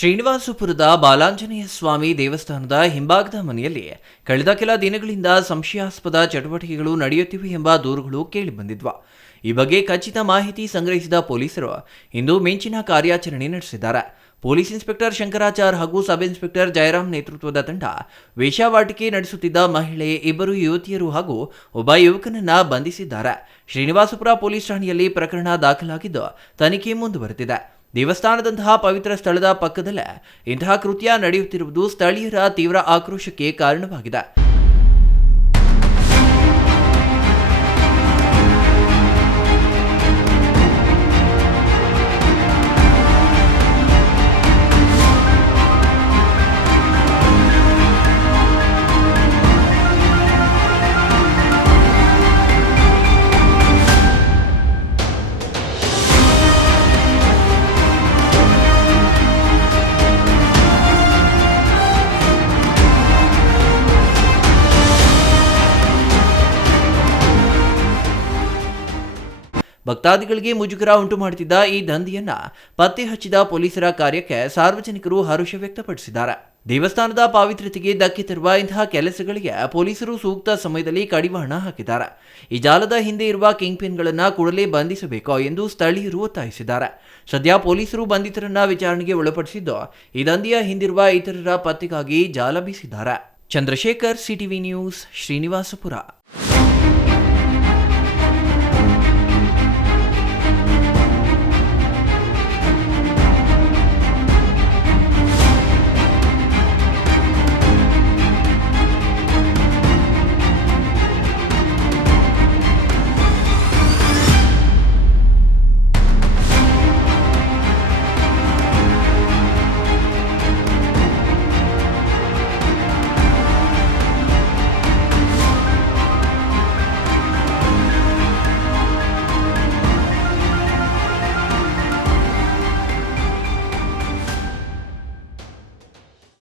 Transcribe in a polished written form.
ಶ್ರೀನಿವಾಸಪುರದ ಬಾಲಾಂಜನೇಯ ಸ್ವಾಮಿ ದೇವಸ್ಥಾನದ ಹಿಂಭಾಗದ ಮನೆಯಲ್ಲಿ ಕಳೆದ ಕೆಲ ದಿನಗಳಿಂದ ಸಂಶಯಾಸ್ಪದ ಚಟುವಟಿಕೆಗಳು ನಡೆಯುತ್ತಿವೆ ಎಂಬ ದೂರುಗಳು ಕೇಳಿಬಂದಿದ್ವು. ಈ ಬಗ್ಗೆ ಖಚಿತ ಮಾಹಿತಿ ಸಂಗ್ರಹಿಸಿದ ಪೊಲೀಸರು ಇಂದು ಮಿಂಚಿನ ಕಾರ್ಯಾಚರಣೆ ನಡೆಸಿದ್ದಾರೆ. ಪೊಲೀಸ್ ಇನ್ಸ್ಪೆಕ್ಟರ್ ಶಂಕರಾಚಾರ್ ಹಾಗೂ ಸಬ್ ಇನ್ಸ್ಪೆಕ್ಟರ್ ಜಯರಾಮ್ ನೇತೃತ್ವದ ತಂಡ ವೇಶ್ಯಾವಾಟಿಕೆ ನಡೆಸುತ್ತಿದ್ದ ಮಹಿಳೆ, ಇಬ್ಬರು ಯುವತಿಯರು ಹಾಗೂ ಒಬ್ಬ ಯುವಕನನ್ನ ಬಂಧಿಸಿದ್ದಾರೆ. ಶ್ರೀನಿವಾಸಪುರ ಪೊಲೀಸ್ ಠಾಣೆಯಲ್ಲಿ ಪ್ರಕರಣ ದಾಖಲಾಗಿದ್ದು ತನಿಖೆ ಮುಂದುವರೆದಿದೆ. ದೇವಸ್ಥಾನದಂತಹ ಪವಿತ್ರ ಸ್ಥಳದ ಪಕ್ಕದಲ್ಲೇ ಇಂತಹ ಕೃತ್ಯ ನಡೆಯುತ್ತಿರುವುದು ಸ್ಥಳೀಯರ ತೀವ್ರ ಆಕ್ರೋಶಕ್ಕೆ ಕಾರಣವಾಗಿದೆ. ಭಕ್ತಾದಿಗಳಿಗೆ ಮುಜುಗರ ಉಂಟು ಮಾಡುತ್ತಿದ್ದ ಈ ದಂಧೆಯನ್ನ ಪತ್ತೆ ಹಚ್ಚಿದ ಪೊಲೀಸರ ಕಾರ್ಯಕ್ಕೆ ಸಾರ್ವಜನಿಕರು ಹರ್ಷ ವ್ಯಕ್ತಪಡಿಸಿದ್ದಾರೆ. ದೇವಸ್ಥಾನದ ಪಾವಿತ್ರ್ಯತೆಗೆ ಧಕ್ಕೆ ತರುವ ಇಂತಹ ಕೆಲಸಗಳಿಗೆ ಪೊಲೀಸರು ಸೂಕ್ತ ಸಮಯದಲ್ಲಿ ಕಡಿವಾಣ ಹಾಕಿದ್ದಾರೆ. ಈ ಜಾಲದ ಹಿಂದೆ ಇರುವ ಕಿಂಗ್ ಪಿನ್ಗಳನ್ನು ಕೂಡಲೇ ಬಂಧಿಸಬೇಕು ಎಂದು ಸ್ಥಳೀಯರು ಒತ್ತಾಯಿಸಿದ್ದಾರೆ. ಸದ್ಯ ಪೊಲೀಸರು ಬಂಧಿತರನ್ನ ವಿಚಾರಣೆಗೆ ಒಳಪಡಿಸಿದ್ದು ಈ ದಂಧೆಯ ಹಿಂದಿರುವ ಇತರರ ಪತ್ತೆಗಾಗಿ ಜಾಲ ಬೀಸಿದ್ದಾರೆ. Chandrashekhar, CTV news, Srinivaspur.